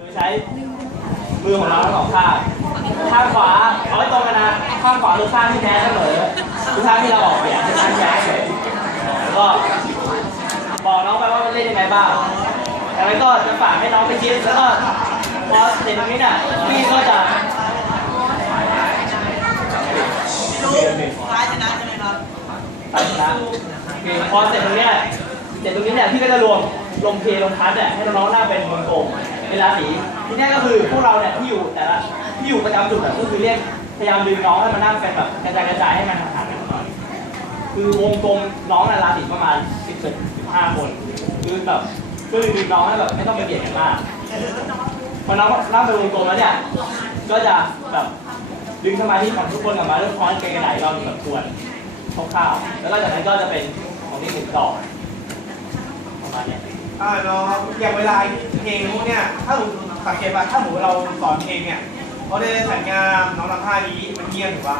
โดยใช้มือของเราทั้งสองข้างข้างขวาเอาไว้ตรงกันนะ ข้างขวาคือข้างที่แพ้เสมอคือข้างที่เราออกเสียงคือข้างแพ้เฉยแล้วก็บอกน้องไปว่ามันเล่นยังไงบ้างแต่ไม่ก็จะฝากให้น้องไปคิดแล้วก็พอเสร็จตรงนี้เนี่ยพี่ก็จะฟ้าชนะใช่ไหมครับตัดนะโอเคพอเสร็จตรงเนี้ยเสร็จตรงนี้เนี่ยพี่ก็จะรวมลงเพลงพัดเนี่ยให้น้องๆหน้าเป็นวงกลม เป็นราศีที่แน่ก็คือพวกเราเนี่ยที่อยู่แต่ละที่อยู่ประจำจุดก็คือเรียกพยายามดึงน้องให้มานั่งเป็นแบบกระจายกระจายให้มันห่างกันก่อนคือวงกลมน้องน่ะราศีประมาณสิบสิบห้าคนคือแบบก็คือดึงน้องให้แบบไม่ต้องไปเบียดกันมากพอน้องนั่งเป็นวงกลมแล้วเนี่ยก็จะแบบดึงสมาธิของทุกคนกลับมาเรื่องคอนเกรงกระไหนเราแบบควรคร่าวๆแล้วก็จากนั้นก็จะเป็นของที่หนึ่งต่อประมาณเนี้ย อ่าน้องอย่างเวลาเพลงพวกเนี้ยถ้าหนูสังเกตว่าถ้าหนูเราสอนเพลงเนี่ยเขาได้สัญญาน้องทำท่านี้มันเงียบถูกปะ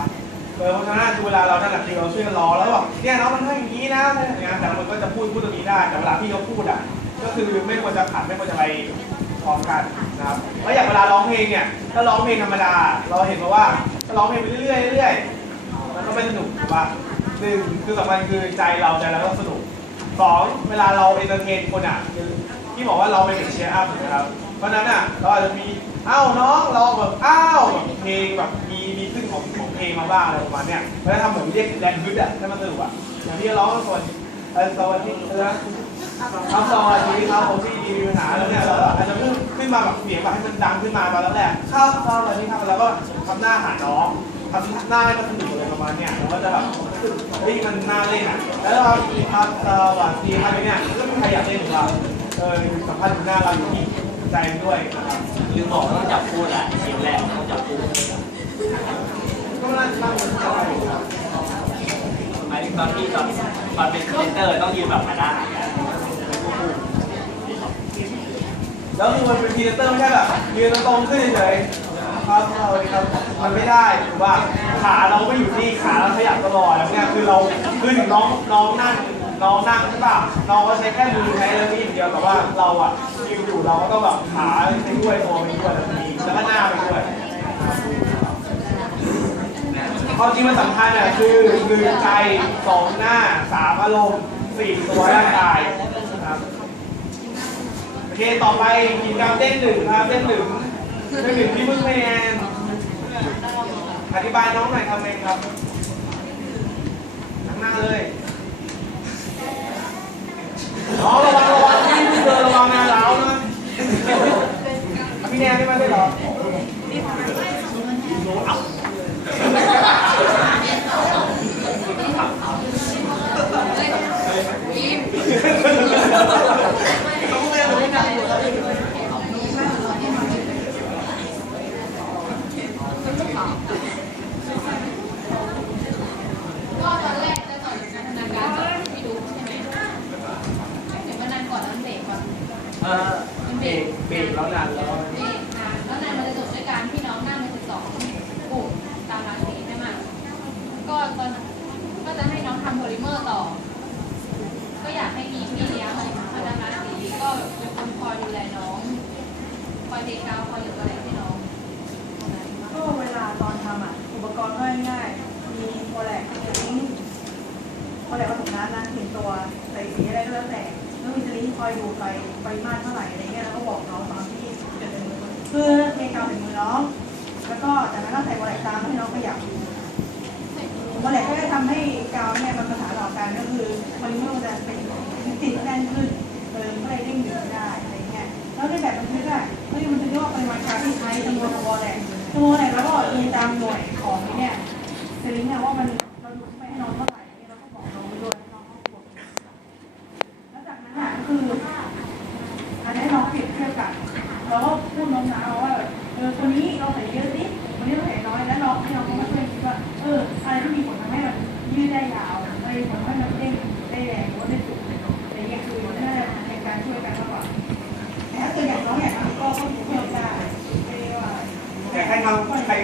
เออเพราะฉะนั้นคือเวลาเรานั่นแหละคือเราช่วยกันร้อแล้วบอกเนี่ยน้องมันท่าอย่างนี้นะอะไรอย่างเงี้ยแต่ละคนก็จะพูดพูดตรงนี้ได้แต่เวลาพี่เขาพูดอะก็คือไม่ควรจะขัดไม่ควรจะไปพร้อมกันนะครับแล้วอย่างเวลาร้องเพลงเนี่ยถ้าร้องเพลงธรรมดา เราเห็นมาว่าถ้าร้องเพลงไปเรื่อยๆเรื่อยๆมันก็ไม่สนุกถูกปะหนึ่งคือสำคัญคือใจเราใจเราก็สนุก สองเวลาเราเอนเตอร์เทนคนอะคือที่บอกว่าเราเป็นเชียร์อัพนะครับ เพราะนั้นอะเราอาจจะมีอ้าวน้องเราแบบอ้าวเพลงแบบมีมีขึ้นของของเพลงมาบ้างอะไรประมาณเนี้ยแล้วทำเหมือนเรียกแรงฮึดอะให้มันสนุกอะอย่างที่ร้องสวัสดีเออสวัสดีเออครับสวัสดีครับผมที่มีปัญหาแล้วเนี่ยเราอาจจะขึ้นขึ้นมาแบบเสียงแบบให้มันดังขึ้นมาตอนแรกๆครับสวัสดีครับแล้วก็ทำหน้าหาน้อง ทำหน้าให้มันสนุกอะไรประมาณเนี้ยผมก็จะแบบเฮ้ยมันน่าเล่นอะ แล้วเราครับสวัสดีครับเนี่ยก็มีใครอยากเล่นของเราเออสัมภาษณ์ดูหน้าเราอยู่ที่ใจด้วยนะครับลืมบอกว่าต้องจับพูดอะเสียงแรกต้องจับพูดก็น่าจะนั่งบนจอยครับหมายถึงตอนที่ตอนตอนเป็นพรีเซนเตอร์ต้องยืนแบบหันหน้าหากันแล้วคือมันเป็นพรีเซนเตอร์ไม่ใช่แบบยืนตรงๆขึ้นเฉยๆ ครับสวัสดีครับ มันไม่ได้ถือว่าขาเราไม่อยู่ที่ขาเราขยับตลอดแล้วเนี่ยคือเราคือถึงน้องน้องนั่งน้องนั่งใช่ป่ะน้องก็ใช้แค่มือใช้แล้วนี่อย่างเดียวแต่ว่าเราอะยืนอยู่เราก็ต้องแบบขาใช้ด้วยตัวไปด้วยแล้วีแล้วก็หน้าไปด้วยความจริงมันสำคัญอะคือหนึ่งใจสองหน้าสามอารมณ์สี่ตัวร่างกายครับโอเคต่อไปกิจกรรมเต้นหนึ่งครับเต้นหนึ่ง เต้นหนึ่งพี่พึ่งแมนอธิบายน้องหน่อยทำไงครับข้างหน้าเลยน้องระวังระวังที่เจอระวังงานเล้าวนะพี่แนนไม่ มาได้เหรอนเออเบรกเบรกแล้วนานแล้วเบรกแล้วนายมันจะจบด้วยการที่น้องนั่งในสิบสองกลุ่มตามราศีใช่ไหมก็ตอนก็จะให้น้องทำโพลิเมอร์ต่อ ก็อยากให้มีพี่เลี้ยงอาจารย์ราศีก็เป็นคนคอยดูแลน้องคอยเทคาวคอยเหลืออะไรให้น้อง ก็เวลาตอน ทำอะอุปกรณ์ก็ง่ายๆมีโมแลกลิงโมแลกผสมน้ำนะเห็นตัวใส่สีอะไรก็แล้วแต่แล้วมีสลิงคอยดูไปปริมาตรเท่าไหร่อะไรเงี้ยแล้วก็บอกน้องตามที่จะเป็นมือคือเทกาวเป็นมือน้อง แล้วก็จากนั้นก็ใส่โมแลกตามให้น้องขยับโมแลกก็จะทำให้กาวเนี่ยมันประสานต่อกันก็คือโพลิเมอร์มันจะเป็นติดแน่นขึ้นเออก็เลยเด้งดึงได้อะไรเงี้ยแล้วในแบบบันทึกอะก็จะบันทึกว่าปริมาณกาวที่ใช้จำนวนของโมแลก ตัวไหนแล้วก็ดูตามหน่วยของเนี่ยเซลิงเนี่ยว่ามันเราดูไปให้น้องเท่าไหร่เนี่ยเราก็บอกน้องไปด้วยให้น้องเขาบวกแล้วจากนั้นอะก็คืออันนี้น้องเปรียบเทียบกันเราก็พูดน้องนะว่าเออตัวนี้เราใส่เยอะสิตัวนี้เราใส่น้อยแล้วน้องให้น้องเขามาช่วยคิดว่าเอออะไรที่มีผลทำให้มันยืดได้ยาวอะไรผลทำให้มันเด้ง